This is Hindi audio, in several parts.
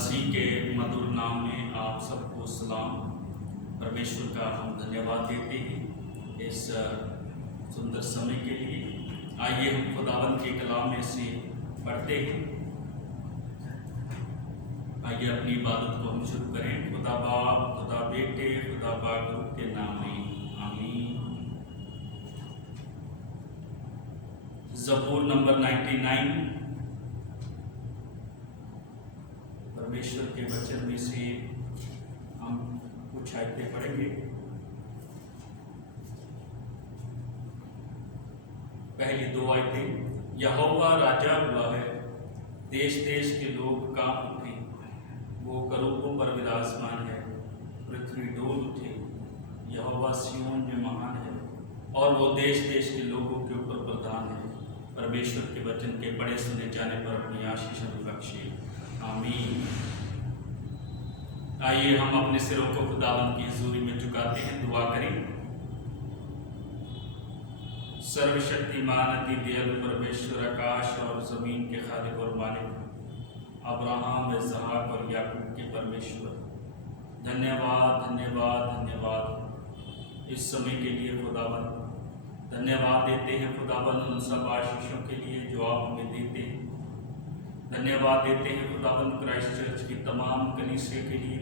मसीह के मधुर नाम में आप सबको सलाम। परमेश्वर का हम धन्यवाद देते हैं इस सुंदर समय के लिए। आइए हम खुदावंद के कलाम में से पढ़ते हैं। आइए अपनी इबादत को हम शुरू करें। खुदा बाप, खुदा बेटे, खुदा बागुरु के नाम में आमीन। ज़बूर नंबर 99 परमेश्वर के वचन में से हम कुछ आयतें पढ़ेंगे। पहली दो आयतें। यहोवा राजा हुआ है, देश देश के लोग कांप उठे। वो करूबों पर विराजमान है, पृथ्वी डोल उठे। यहोवा सिय्योन में महान है और वो देश देश के लोगों के ऊपर प्रधान है। परमेश्वर के वचन के पढ़े सुने जाने पर अपनी आशीष बख्शे, आमीन। आइए हम अपने सिरों को खुदावंद की हुजूरी में झुकाते हैं, दुआ करें। सर्वशक्तिमान अति दयालु परमेश्वर, आकाश और जमीन के खालिक और मालिक, अब्राहम, इसहाक और याकूब के परमेश्वर, धन्यवाद धन्यवाद धन्यवाद इस समय के लिए खुदावंद। धन्यवाद देते हैं खुदावंद उन सब आशीषों के लिए जो आप हमें देते हैं। धन्यवाद देते हैं खुदावंद क्राइस्ट चर्च की तमाम कलीसिया के लिए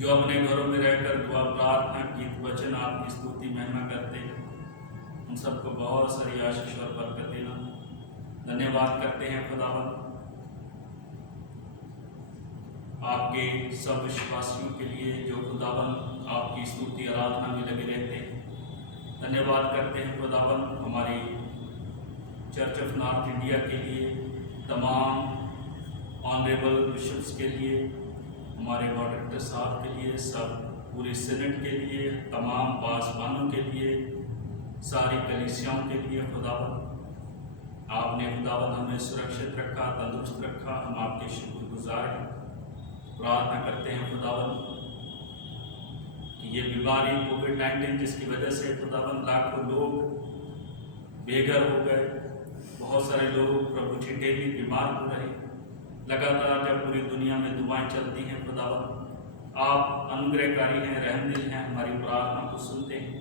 जो अपने घरों में रहकर दुआ, प्रार्थना, गीत, वचन आपकी स्तुति महिमा करते हैं। उन सबको बहुत सारी आशीष और बरकत देना। धन्यवाद करते हैं खुदावंद आपके सब विश्वासियों के लिए जो खुदावंद आपकी स्तुति आराधना में लगे रहते हैं। धन्यवाद करते हैं खुदावंद हमारी चर्च ऑफ नॉर्थ इंडिया के लिए, तमाम ऑनरेबल बिशप्स के लिए, हमारे मॉडरेटर साहब के लिए, सब पूरे सीनेट के लिए, तमाम पासवानों के लिए, सारी कलीसियाओं के लिए। खुदावंद आपने खुदावंद हमें सुरक्षित रखा, तंदुरुस्त रखा। हम आपके शुक्रगुजार हैं। प्रार्थना करते हैं खुदावंद कि ये बीमारी कोविड-19 जिसकी वजह से खुदावंद लाखों लोग बेघर हो गए, बहुत सारे लोग प्रभु जी डेली बीमार हो रहे। लगातार जब पूरी दुनिया में दुआएं चलती हैं खुदावंद, आप अनुग्रहकारी हैं, रहमदिल हैं, हमारी प्रार्थना को सुनते हैं।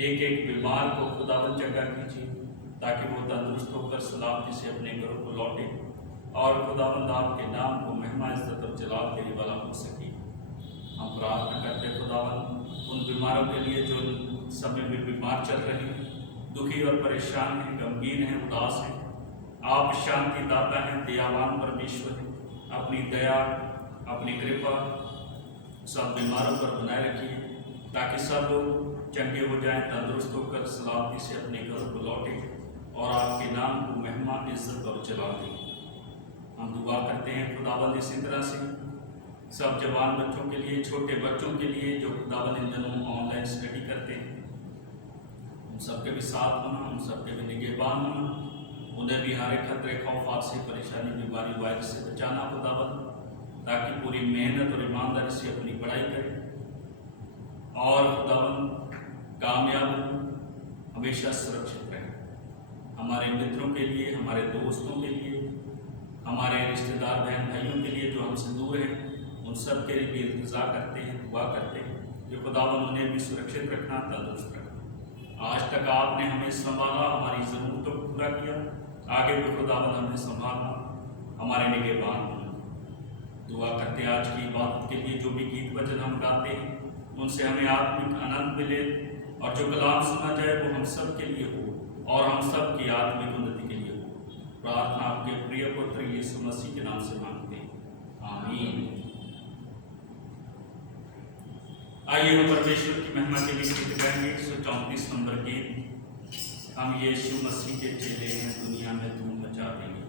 एक एक बीमार को खुदावंद जगह कीजिए ताकि वो तंदुरुस्त होकर सलामती से अपने घरों को लौटे और खुदावंद आपके नाम को महिमा, इज्जत और जलाल देने वाला हो सके। हम प्रार्थना करते हैं खुदावंद उन बीमारों के लिए जो समय में बीमार चल रहे हैं, दुखी और परेशान हैं, गंभीर हैं, उदास हैं। आप शांति दाता हैं, दयावान परमेश्वर हैं। अपनी दया, अपनी कृपा सब बीमारों पर बनाए रखिए ताकि सब लोग चंगे हो जाएं, तंदुरुस्त होकर सलामती से अपने घरों को लौटे और आपके नाम को महिमा, इज्जत और जलाल दें। हम दुआ करते हैं खुदावंद इसी तरह से सब जवान बच्चों के लिए, छोटे बच्चों के लिए जो खुदावंद इन दिनों ऑनलाइन स्टडी करते हैं, उन सबके भी साथ होना, उन सबके भी निगहबान होना, उन्हें भी हर एक खतरे, खौफ से, परेशानी, बीमारी, वायरस से बचाना खुदावंद, ताकि पूरी मेहनत और ईमानदारी से अपनी पढ़ाई करें और खुदावंद कामयाब हो, हमेशा सुरक्षित रहें। हमारे मित्रों के लिए, हमारे दोस्तों के लिए, हमारे रिश्तेदार बहन भाइयों के लिए जो हमसे दूर हैं, उन सब के लिए भी इल्तिजा करते हैं, दुआ करते हैं कि खुदावंद उन्हें भी सुरक्षित रखना, तंदुरुस्त रखना। आज तक आपने हमें संभाला, हमारी ज़रूरतों को पूरा किया, आगे भी खुदावंद हमें संभालना, हमारे निगहबान होना। दुआ करते आज की इबादत के लिए जो भी गीत वचन हम गाते हैं उनसे हमें आत्मिक आनंद मिले और जो कलाम सुना जाए वो हम सब के लिए हो और हम सब की आत्मिक उन्नति के लिए हो। प्रार्थना आपके प्रिय पुत्र यीशु मसीह के नाम से मांगते हैं, आमीन। आइए हम परमेश्वर की महिमा के लिए गीत गाएंगे। 134 नंबर गीत। हम यीशु मसीह के चेले हैं, दुनिया में धूम मचा देंगे।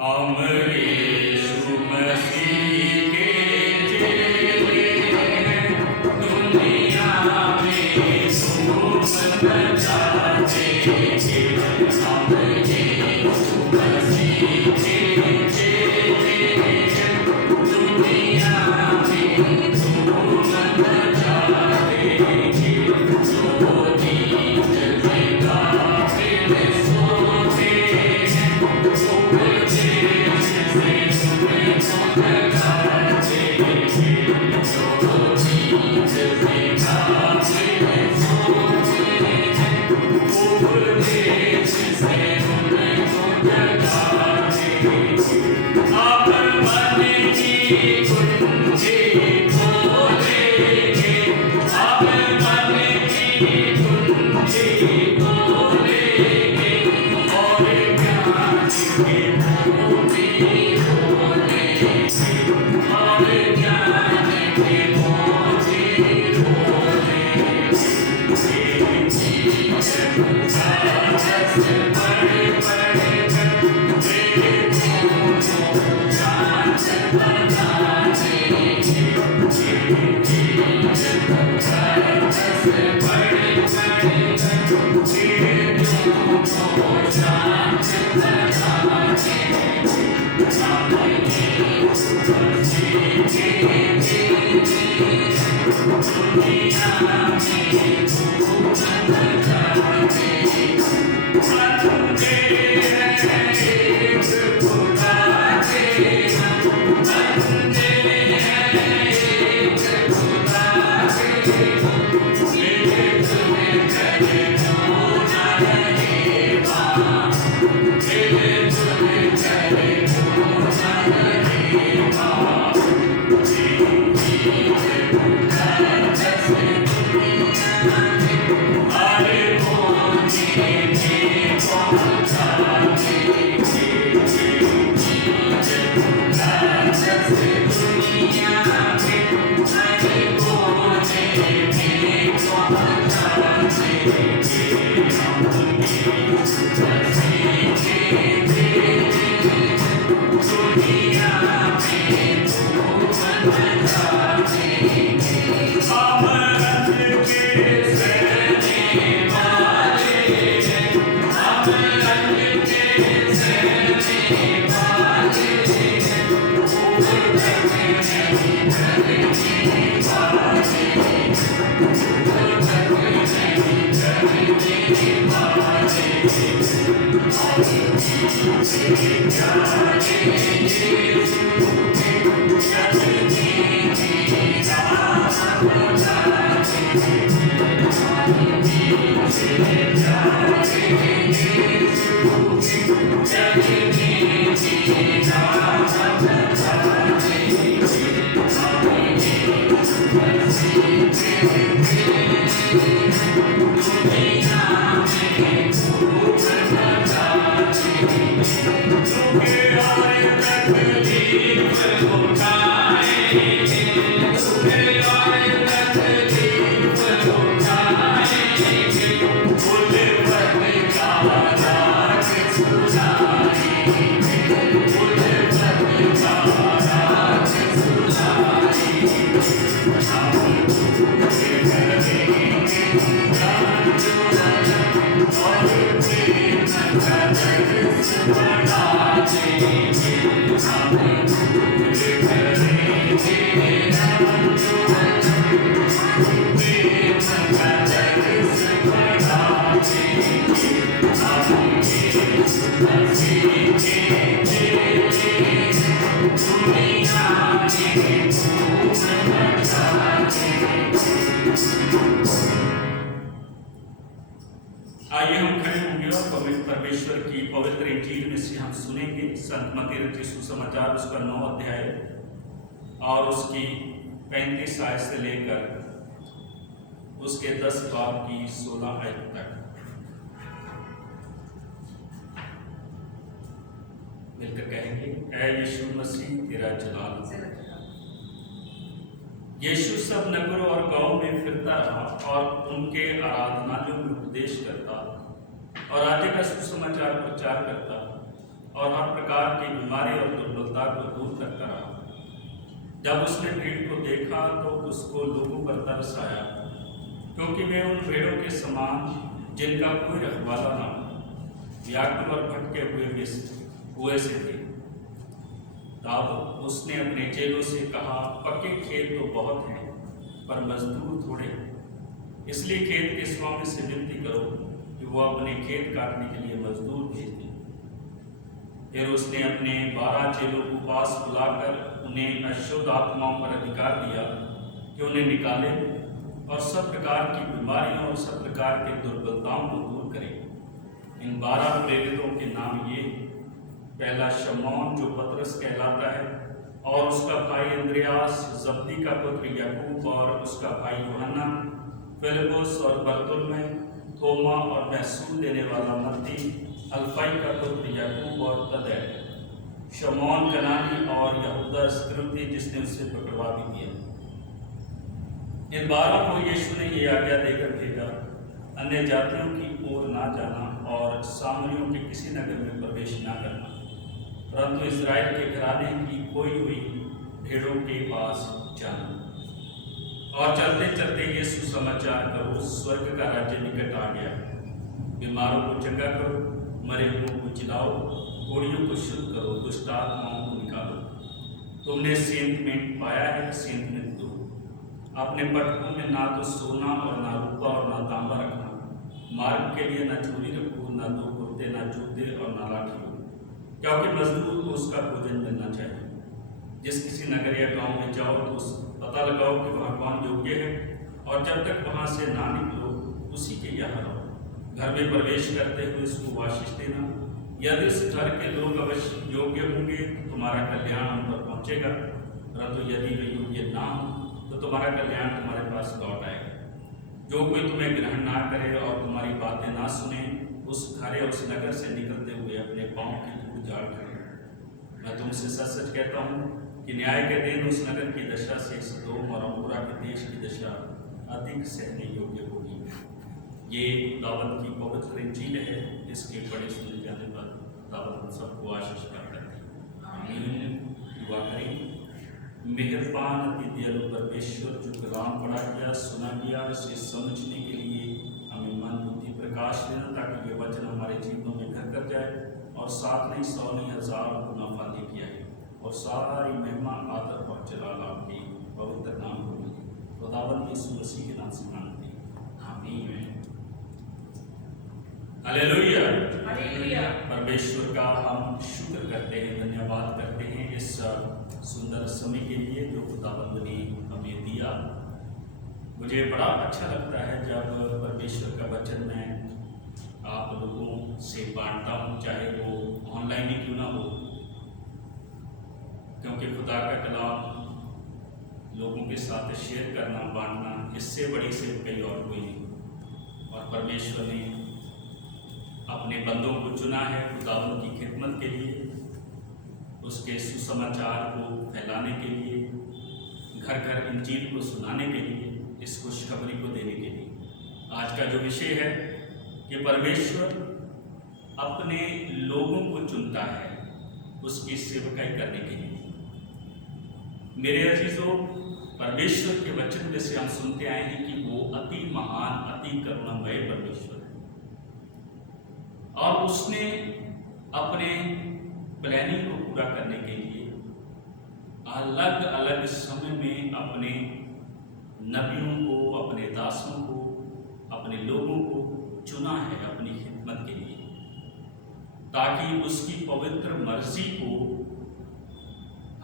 हम यीशु मसीह के चेले हैं, दुनिया में आइए हम खड़े होंगे और पवित्र परमेश्वर की पवित्र इंजील में से हम सुनेंगे संत मत्ती रचित सुसमाचार उसका 9 अध्याय और उसकी 35 आयत से लेकर उसके 10 बाब की 16 आयत तक। मिलकर कहेंगे, ऐ यीशु मसीह तेरा जलाल। यीशु सब नगरों और गांवों में फिरता रहा और उनके आराधनालयों में उपदेश करता और राज्य का सुसमाचार प्रचार करता और हर प्रकार की बीमारी और दुर्बलता को दूर करता रहा। जब उसने भीड़ को देखा तो उसको लोगों पर तरस आया, क्योंकि वे उन भेड़ों के समान जिनका कोई रखवाला न हो, व्याकुल और भटके हुए से थे। तब उसने अपने चेलों से कहा, पक्के खेत तो बहुत हैं पर मजदूर थोड़े हैं, इसलिए खेत के स्वामी से विनती करो कि वो अपने खेत काटने के लिए मजदूर भेज दें। फिर उसने अपने 12 चेलों को पास बुलाकर उन्हें अशुद्ध आत्माओं पर अधिकार दिया कि उन्हें निकाले और सब प्रकार की बीमारियों और सब प्रकार की दुर्बलताओं को दूर करें। इन 12 प्रेरितों के नाम ये: पहला शमौन जो पतरस कहलाता है, और उसका भाई अंद्रयास, जब्दी का पुत्र याकूब और उसका भाई यूहन्ना, फिलिपुस और बरतुल्मै, थोमा और महसूल देने वाला मत्ती, अल्फाई का पुत्र याकूब और तदै, शमौन कनानी और यहूदा इस्करियोती जिसने उसे पकड़वा भी दिया। इन 12 को यीशु ने ये आज्ञा देकर भेजा, अन्य जातियों की ओर ना जाना और सामरियों के किसी नगर में प्रवेश ना करना, परंतु इज़राइल के घराने की खोई हुई भेड़ों के पास जाना। और चलते चलते ये सुसमाचार करो, स्वर्ग का राज्य निकट आ गया। बीमारों को चंगा करो, मरे हुओं को जिलाओ, कोढ़ियों को शुद्ध करो, दुष्ट आत्माओं को निकालो। तुमने सेंत में पाया है, सेंत में दो। अपने पटकों में ना तो सोना और ना रूपा और ना तांबा रखना। मार्ग के लिए ना चूड़ी रखो, ना 2 कुर्ते, ना जूते और ना लाठी हो, क्योंकि मजदूर को उसका भोजन मिलना चाहिए। जिस किसी नगर या गांव में जाओ तो पता लगाओ कि वहाँ कौन योग्य है, और जब तक वहाँ से ना निकलो उसी के यहाँ रहो। घर में प्रवेश करते हुए उसको आशीष देना। यदि उस घर के लोग अवश्य योग्य होंगे तो तुम्हारा कल्याण उन पर पहुँचेगा, परंतु यदि वे योग्य ना हो तो तुम्हारा कल्याण तुम्हारे पास लौट आएगा। जो कोई तुम्हें ग्रहण ना करे और तुम्हारी बातें ना सुने, उस घर या उस नगर से निकलते हुए अपने पाँव की धूल झाड़ करे। मैं तुमसे सच सच कहता हूँ कि न्याय के दिन उस नगर की दशा से सदोम और अमोरा के देश की दशा अधिक सहने योग्य होगी। ये दावत की पवित्र इंजील है। इसके पढ़े सुने जाने पर दावत सबको आशीष करता है। आमीन। दुआ करें। मेहरबान अति दयालु परमेश्वर, जो कलाम पढ़ा गया, सुना गया, इसे समझने के लिए हमें मन बुद्धि प्रकाश देना, ताकि ये वचन हमारे जीवनों में घर कर जाए और 7 नहीं 100 नहीं 1000 गुना फायदे किया है, और सारी महिमा आदर और जलाल आपके पवित्र नाम को मिले। खुदावंद यीशु मसीह के नाम से मांगते हैं, आमीन। हालेलुया। हालेलुया। परमेश्वर का हम शुक्र करते हैं, धन्यवाद करते हैं इस सुंदर समय के लिए जो खुदावंद ने हमें दिया। मुझे बड़ा अच्छा लगता है जब परमेश्वर का वचन मैं आप लोगों से बांटता हूँ, चाहे वो ऑनलाइन ही क्यों ना हो, क्योंकि खुदा का कलाम लोगों के साथ शेयर करना, बांटना, इससे बड़ी से कई और कोई नहीं। और परमेश्वर ने अपने बंदों को चुना है खुदावंद की खिदमत के लिए, उसके सुसमाचार को फैलाने के लिए, घर घर इंजील को सुनाने के लिए, इस खुशखबरी को देने के लिए। आज का जो विषय है कि परमेश्वर अपने लोगों को चुनता है उसकी सेवकाई करने के लिए। मेरे अजीजों, परमेश्वर के वचन में से हम सुनते आए हैं कि वो अति महान, अति करुणामय परमेश्वर है, और उसने अपने प्लानिंग को पूरा करने के लिए अलग अलग समय में अपने नबियों को, अपने दासों को, अपने लोगों को चुना है अपनी खिदमत के लिए, ताकि उसकी पवित्र मर्जी को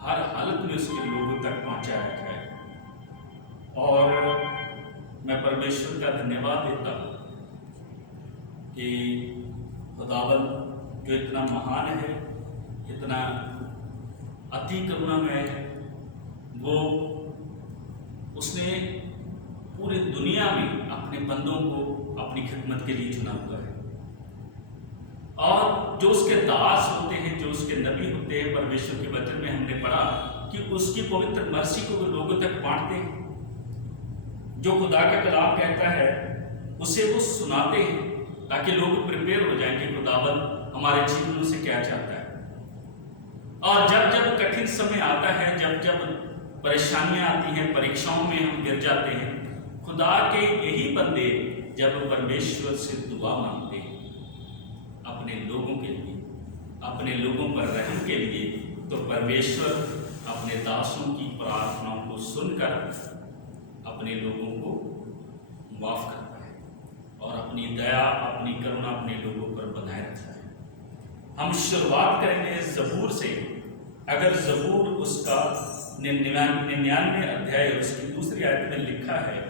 हर हालत में उसके लोगों तक पहुंचाया जाए। और मैं परमेश्वर का धन्यवाद देता हूँ कि खुदावंद जो इतना महान है, इतना अति करुणामय है, वो उसने पूरी दुनिया में अपने बंदों को अपनी खिदमत के लिए चुना हुआ है। और जो उसके दास होते हैं, जो उसके नबी होते हैं, परमेश्वर के वचन में हमने पढ़ा कि उसकी पवित्र मर्जी को वो लोगों तक बांटते हैं। जो खुदा का कलाम कहता है उसे वो सुनाते हैं, ताकि लोग प्रिपेयर हो जाएं कि खुदावंद हमारे जीवनों से क्या चाहता है। और जब जब कठिन समय आता है, जब जब परेशानियां आती हैं, परीक्षाओं में हम गिर जाते हैं, खुदा के यही बंदे जब परमेश्वर से दुआ मांगते हैं अपने लोगों के लिए, अपने लोगों पर रहम के लिए, तो परमेश्वर अपने दासों की प्रार्थनाओं को सुनकर अपने लोगों को माफ करता है और अपनी दया, अपनी करुणा अपने लोगों पर बनाए रखता है। हम शुरुआत करेंगे ज़बूर से। अगर ज़बूर उसका 99 अध्याय उसकी 2 आयत में लिखा है,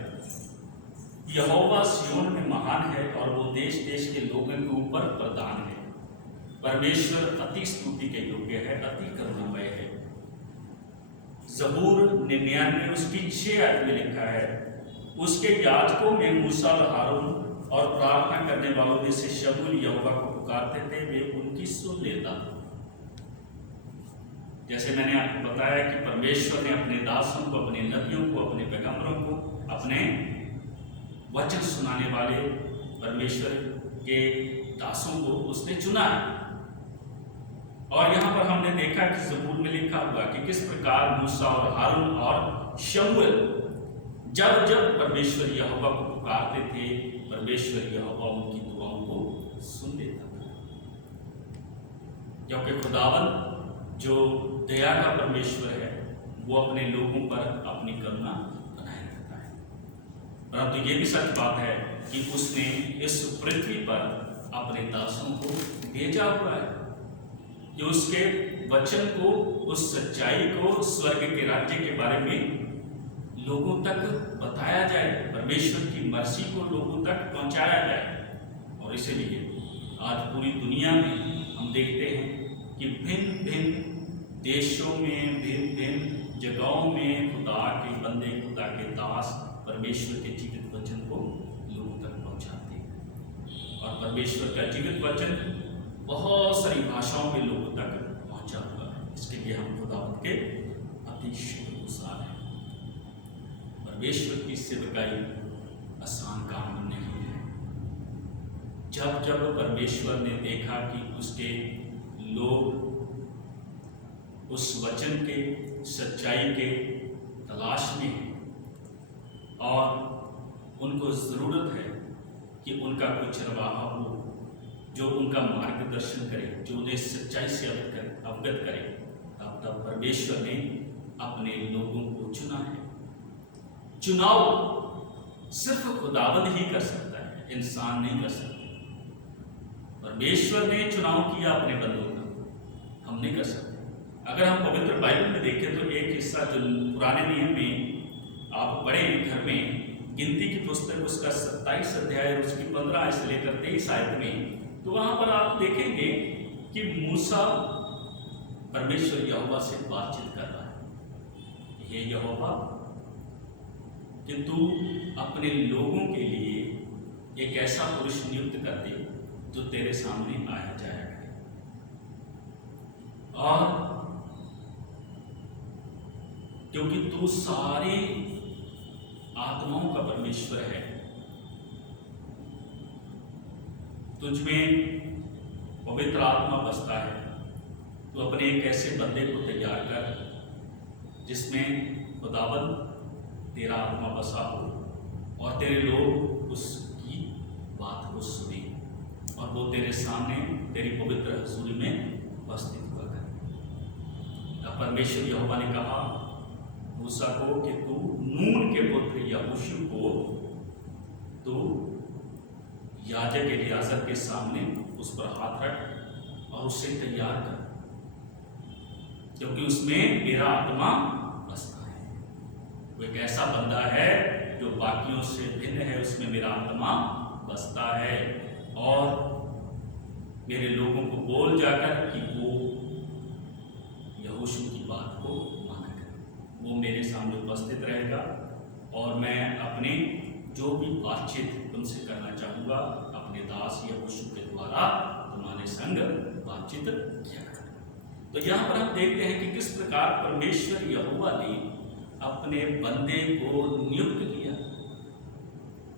यहोवा सिय्योन में महान है और वो देश देश के लोगों के ऊपर प्रधान है। परमेश्वर अति स्तुति के योग्य है, अति करुणामय है। ज़बूर 99 उसकी 6 आयत में लिखा है, उसके याजकों में मूसा और हारून और प्रार्थना करने वालों में से शमूएल यहोवा को पुकारते थे, वे उनकी सुन लेता। जैसे मैंने आपको बताया कि परमेश्वर ने अपने दासों को, अपने नबियों को, अपने पैगंबरों को, अपने वचन सुनाने वाले परमेश्वर के दासों को उसने चुना है। और यहाँ पर हमने देखा कि ज़बूर में लिखा हुआ कि किस प्रकार मूसा और हारून और शमूएल जब जब परमेश्वर यहोवा को पुकारते थे, परमेश्वर यहोवा उनकी दुआओं को सुन लेता था। क्योंकि खुदावंद जो दया का परमेश्वर है, वो अपने लोगों पर अपनी करुणा बनाए रखता है। परंतु ये भी सच बात है कि उसने इस पृथ्वी पर अपने दासों को भेजा हुआ है कि उसके वचन को, उस सच्चाई को, स्वर्ग के राज्य के बारे में लोगों तक बताया जाए, परमेश्वर की मर्जी को लोगों तक पहुंचाया जाए। और इसीलिए आज पूरी दुनिया में हम देखते हैं कि भिन्न भिन्न देशों में, भिन्न भिन्न जगहों में खुदा के बंदे, खुदा के दास परमेश्वर के जीवित वचन को लोगों तक पहुंचाते हैं। और परमेश्वर का जीवित वचन बहुत सारी भाषाओं में लोगों तक पहुंचा हुआ है। इसके लिए हम खुदावंद के अति शुक्रगुजार हैं। परमेश्वर की सेवकाई आसान काम नहीं है। जब जब परमेश्वर ने देखा कि उसके लोग उस वचन के, सच्चाई के तलाश में हैं और उनको ज़रूरत है कि उनका कोई चरवाहा हो जो उनका मार्गदर्शन करे, जो उन्हें सच्चाई से अवगत करे, तब परमेश्वर ने अपने लोगों को चुना है। चुनाव सिर्फ खुदावंद ही कर सकता है, इंसान नहीं कर सकता। परमेश्वर ने चुनाव किया अपने बंदों का, हम नहीं कर सकते। अगर हम पवित्र बाइबल में देखें तो एक हिस्सा जो पुराने नियम में आप पढ़ें घर में, गिनती की पुस्तक उसका 27 अध्याय उसकी 15 से लेकर 23 आयत में, तो वहां पर आप देखेंगे कि मूसा परमेश्वर यहोवा से बातचीत कर रहा है। हे यहोवा, कि तू अपने लोगों के लिए एक ऐसा पुरुष नियुक्त कर दे जो तेरे सामने आया जाया करे, और क्योंकि तू सारी आत्माओं का परमेश्वर है, तुझमें पवित्र आत्मा बसता है, तो अपने एक ऐसे बंदे को तैयार कर जिसमें खुदावंद तेरा आत्मा बसा हो और तेरे लोग उसकी बात को सुने और वो तेरे सामने तेरी पवित्र हजूरी में उपस्थित हुआ करे। तब परमेश्वर यहोवा ने कहा मूसा को कि तू नून के पुत्र यहोशू को तू याजक एलियाजर के सामने उस पर हाथ रख और उसे तैयार कर, क्योंकि उसमें मेरा आत्मा बसता है। वो एक ऐसा बंदा है जो बाकियों से भिन्न है, उसमें मेरा आत्मा बसता है। और मेरे लोगों को बोल जाकर कि वो यहोशू की बात को माना करें। वो मेरे सामने उपस्थित रहेगा और मैं अपने जो भी बातचीत तुमसे करना चाहूँगा अपने दास यहोशू के द्वारा तुम्हारे संग बातचीत किया करें। तो यहाँ पर हम देखते हैं कि किस प्रकार परमेश्वर यहोवा ने अपने बंदे को नियुक्त किया,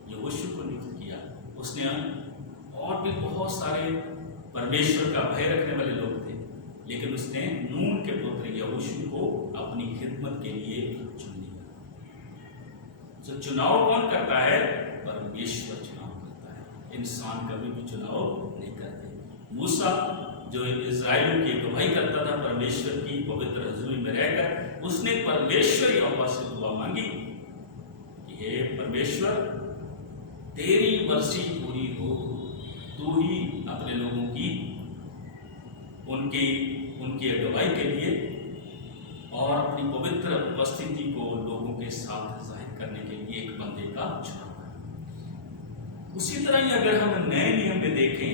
यहोशू को नियुक्त किया। उसने और भी बहुत सारे परमेश्वर का भय रखने वाले लोग थे, लेकिन उसने नून के पुत्र यहोशू को अपनी खिदमत के लिए चुन लिया। तो चुनाव कौन करता है? परमेश्वर चुनाव करता है, इंसान कभी भी चुनाव नहीं करते। मूसा जो इज़राइलियों की गवाही करता था परमेश्वर की पवित्र हजूरी में रहकर, उसने परमेश्वर यहोवा से दुआ मांगी कि हे परमेश्वर, तेरी मर्जी पूरी हो, तू ही अपने लोगों की उनकी अगुवाई के लिए और अपनी पवित्र उपस्थिति को लोगों के साथ जाहिर करने के लिए एक बंदे का चुनाव कर। उसी तरह ही अगर हम नए नियम में देखें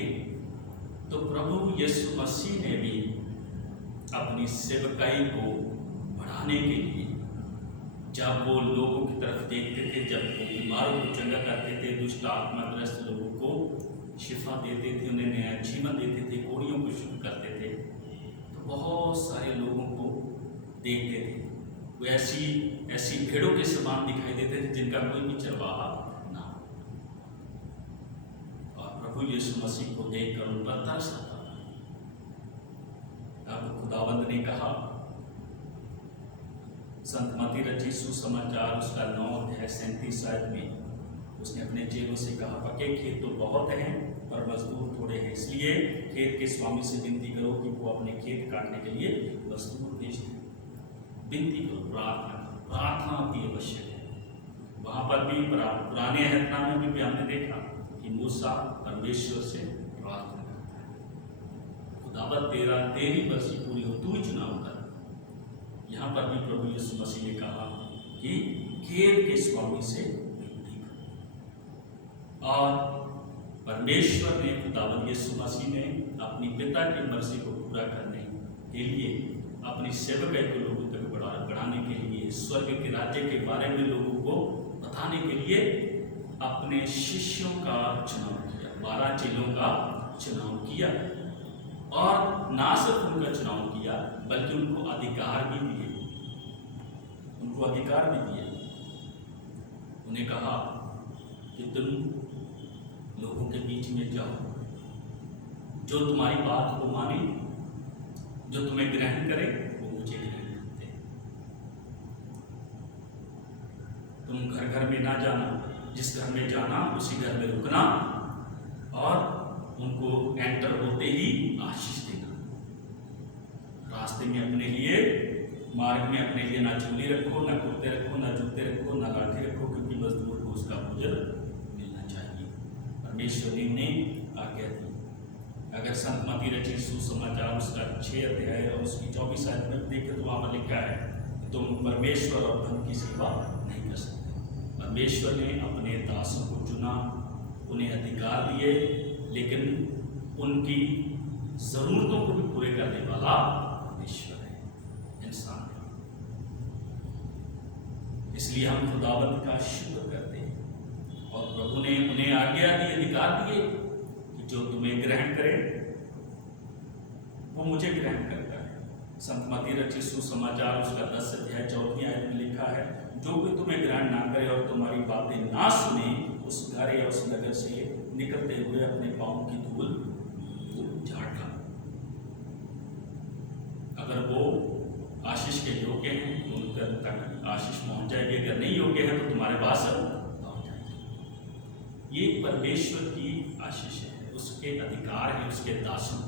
तो प्रभु यीशु मसीह ने भी अपनी सेवकाई को बढ़ाने के लिए, जब वो लोगों की तरफ देखते थे, जब वो बीमारों को चंगा करते थे, दुष्ट आत्माग्रस्त लोगों को शिफा देते थे, उन्हें नया जीवन देते थे, कोड़ियों को शुद्ध करते थे, तो बहुत सारे लोगों को देखते थे वो ऐसी भेड़ों के समान दिखाई देते थे जिनका कोई भी चरवाहा ना हो। और प्रभु यीशु मसीह को देखकर उन पर तरस आता था। अब खुदावंद ने कहा, संत मत्ती रचित सुसमाचार उसका 9 अध्याय 37 आयत में उसने अपने चेलों से कहा, पक्के खेत तो बहुत हैं पर मजदूर थोड़े हैं, इसलिए खेत के स्वामी से विनती करो कि वो अपने खेत काटने के लिए मजदूर भेज दें। विनती करो, प्रार्थना अति आवश्यक है। वहाँ पर भी पुराने अहदनामे में भी हमने देखा कि मूसा परमेश्वर से प्रार्थना करता है, खुदावंद तेरी मर्जी पूरी हो, तू ही चुनाव कर। यहाँ पर भी प्रभु यीशु मसीह ने कहा कि खेत के स्वामी से विनती करो। और परमेश्वर ने, खुदावंद यीशु मसीह ने अपनी पिता की मर्जी को पूरा करने के लिए, अपनी सेवकाई को लोगों तक बढ़ाने के लिए, स्वर्ग के राज्य के बारे में लोगों को बताने के लिए अपने शिष्यों का चुनाव किया, 12 चेलों का चुनाव किया। और ना सिर्फ उनका चुनाव किया बल्कि उनको अधिकार भी दिए, उन्हें कहा कि तुम लोगों के बीच में जाओ, जो तुम्हारी बात को माने, जो तुम्हें ग्रहण करे वो मुझे ग्रहण करते। तुम घर घर में ना जाना, जिस घर में जाना उसी घर में रुकना और उनको एंटर होते ही आशीष देना। रास्ते में अपने लिए, मार्ग में अपने लिए ना चूली रखो, ना कुर्ते रखो, ना जूते रखो, ना लाठी रखो, क्योंकि मजदूर को उसका भोजन मिलना चाहिए। परमेश्वर ने आज्ञा दी। अगर संत मत्ती रचित सुसमाचार उसका 6 अध्याय और उसकी 24 आयत में देखें तो वहाँ पर लिखा है, तुम परमेश्वर और धन की सेवा नहीं कर सकते। परमेश्वर ने अपने दासों को चुना, उन्हें अधिकार दिए, लेकिन उनकी जरूरतों को भी पूरे करने वाला परमेश्वर है, इंसान है। इसलिए हम खुदावंद का शुक्र करते हैं। और प्रभु ने उन्हें आज्ञा दी, अधिकार दिए कि जो तुम्हें ग्रहण करे वो मुझे ग्रहण करता है। संत मत्ती रचित सुसमाचार उसका 10 अध्याय 14 आयत में लिखा है, जो कोई तुम्हें ग्रहण ना करे और तुम्हारी बातें ना सुने, उस घर या उस नगर से निकलते हुए अपने पांव की धूल झाड़ ला। अगर वो आशीष के योग्य हैं तो उन तक आशीष पहुंच जाएगी, अगर नहीं योग्य है तो तुम्हारे पास पहुंच जाएगी। ये परमेश्वर की आशीष है, उसके अधिकार है, उसके दासों,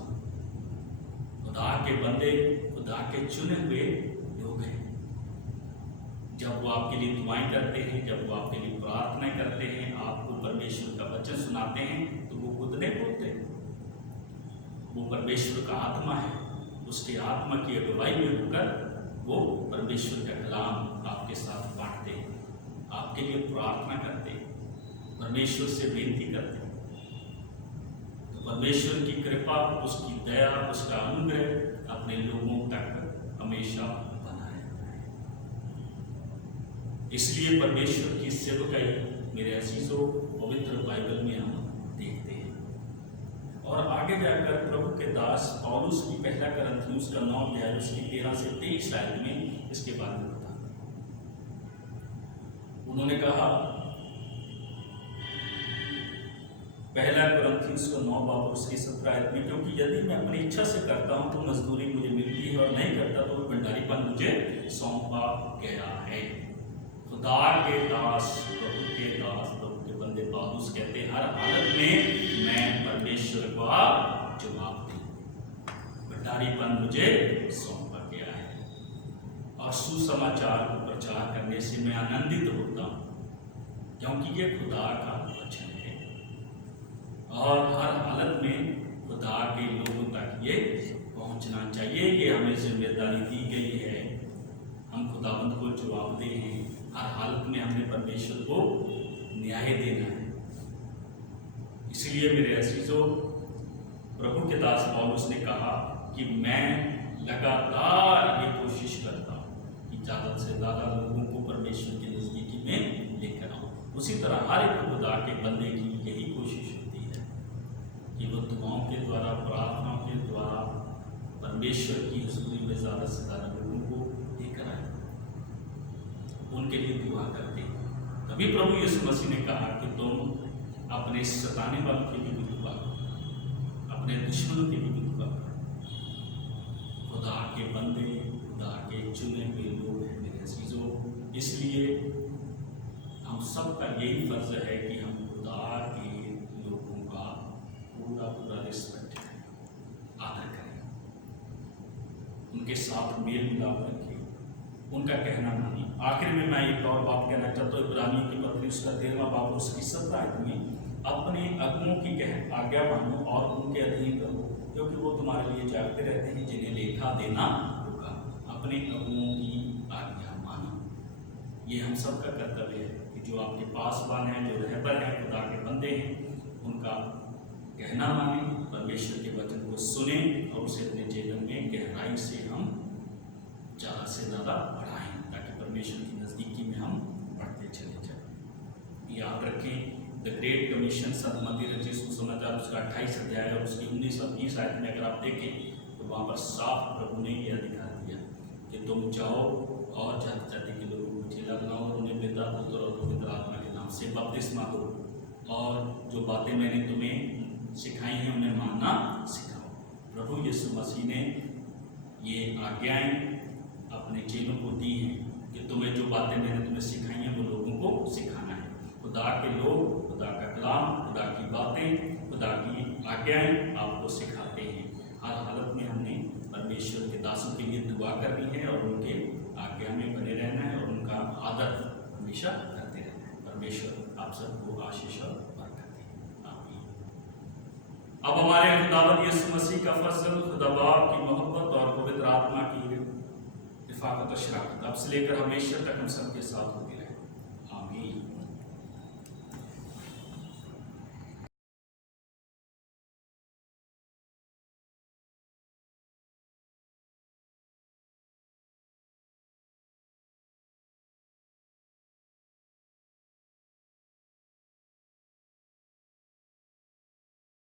खुदा के बंदे, खुदा के चुने हुए लोग हैं। जब वो आपके लिए दुआएं करते हैं, जब वो आपके लिए प्रार्थना करते हैं, आपको परमेश्वर का वचन सुनाते हैं, तो वो खुद नहीं बोलते, वो परमेश्वर का आत्मा है, उसके आत्मा की अगुवाई में होकर वो परमेश्वर का कलाम आपके साथ बांटते हैं, आपके लिए प्रार्थना करते हैं, परमेश्वर से विनती करते हैं। तो परमेश्वर की कृपा, उसकी दया, उसका अनुग्रह अपने लोगों तक हमेशा बना रहता है। इसलिए परमेश्वर की सेवकाई मेरे अजीजों पवित्र बाइबल में हम देखते हैं। और आगे जाकर प्रभु के दास पौलुस की पहला कुरिन्थियों का 9 अध्याय उसकी 13 से 23 आयत में इसके बारे में बताते हैं। उन्होंने कहा, पहला कुरिन्थियों का 9 बाब उसकी 17 आयत में, क्योंकि यदि मैं अपनी इच्छा से करता हूं तो मजदूरी मुझे मिलती है, और नहीं करता तो भंडारीपन मुझे सौंपा गया है। खुदा के दास, प्रभु के दास, प्रभु के बंदे पौलुस कहते हैं, हर हालत में मैं परमेश्वर का जवाब दूं, भंडारीपन मुझे सौंपा गया है। और सुसमाचार को प्रचार करने से मैं आनंदित होता हूं, क्योंकि ये खुदा का वचन है और हर हालत में खुदा के लोगों तक ये पहुंचना चाहिए। ये हमें जिम्मेदारी दी गई है, हम खुदावंद को जवाबदेह हैं। हर हालत में हमने परमेश्वर को न्याय देना है। इसलिए मेरे अजीजों, प्रभु के दास पौलुस ने कहा कि मैं लगातार ये कोशिश करता हूँ कि ज़्यादा से ज़्यादा लोगों को परमेश्वर की नज़दीकी में लेकर आऊँ। उसी तरह हर एक खुदा के बंदे की यही कोशिश होती है कि वो दुआओं के द्वारा, प्रार्थनाओं के द्वारा परमेश्वर की हुजूरी में ज़्यादा से ज़्यादा लोगों को लेकर आए, उनके लिए दुआ करते हैं। तभी प्रभु यीशु मसीह ने कहा कि तुम अपने सताने वालों के लिए भी दुआ करो, अपने दुश्मनों के लिए भी दुआ करो। खुदा के बंदे, खुदा के चुने हुए लोग हैं मेरे अजीजों, इसलिए हम सबका यही फर्ज है कि हम खुदा के लोगों का पूरा पूरा रिस्पेक्ट करें, आदर करें, उनके साथ मेल मिलाप रखें, उनका कहना मानिए। आखिर में मैं एक और बात कहना चाहता हूँ, इब्रानियों की पत्री उसका 13वां बाब उसकी 17 आयत में, अपने अगुओं की आज्ञा मानो और उनके अधीन रहो, क्योंकि वो तुम्हारे लिए जागते रहते हैं, जिन्हें लेखा देना होगा। अपने अगुओं की आज्ञा मानो, ये हम सबका कर्तव्य है कि जो आपके पासवान हैं, जो रहबर हैं, खुदा के बंदे हैं, उनका कहना माने, परमेश्वर के वचन को सुने और उसे अपने जीवन में गहराई से हम ज़्यादा से ज़्यादा बढ़ाएं, ताकि परमेश्वर की नज़दीकी में हम बढ़ते चले जाएं। याद रखें, द ग्रेट कमीशन संत मत्ती रचित सुसमाचार उसका 28 अध्याय और उसकी 19 और 20 आयत में अगर आप देखें तो वहाँ पर साफ प्रभु ने यह दिखा दिया कि तुम जाओ और जाति जाति के लोगों को चेला बनाओ और उन्हें पिता, पुत्र और पवित्र आत्मा के नाम से बपतिस्मा दो, और जो बातें मैंने तुम्हें सिखाई हैं उन्हें मानना सिखाओ। प्रभु यीशु मसीह ने ये आज्ञाएं अपने चेलों को दी हैं कि तुम्हें जो बातें मैंने तुम्हें सिखाई हैं वो लोगों को सिखाना है। खुदा के लोग, खुदा का कलाम, खुदा की बातें, खुदा की आज्ञाएं आपको सिखाते हैं। हर हालत में हमने परमेश्वर के दासों के लिए दुआ करनी है और उनके आज्ञा में बने रहना है और उनका आदर हमेशा करते रहना है। परमेश्वर आप सबको आशीष और बरकत दे, आमीन। अब हमारे खुदावंद यीशु मसीह का फजल, खुदा बाप की मोहब्बत और पवित्र आत्मा की रिफाकत और शराकत अब से लेकर हमेशा तक हम सबके साथ होगी।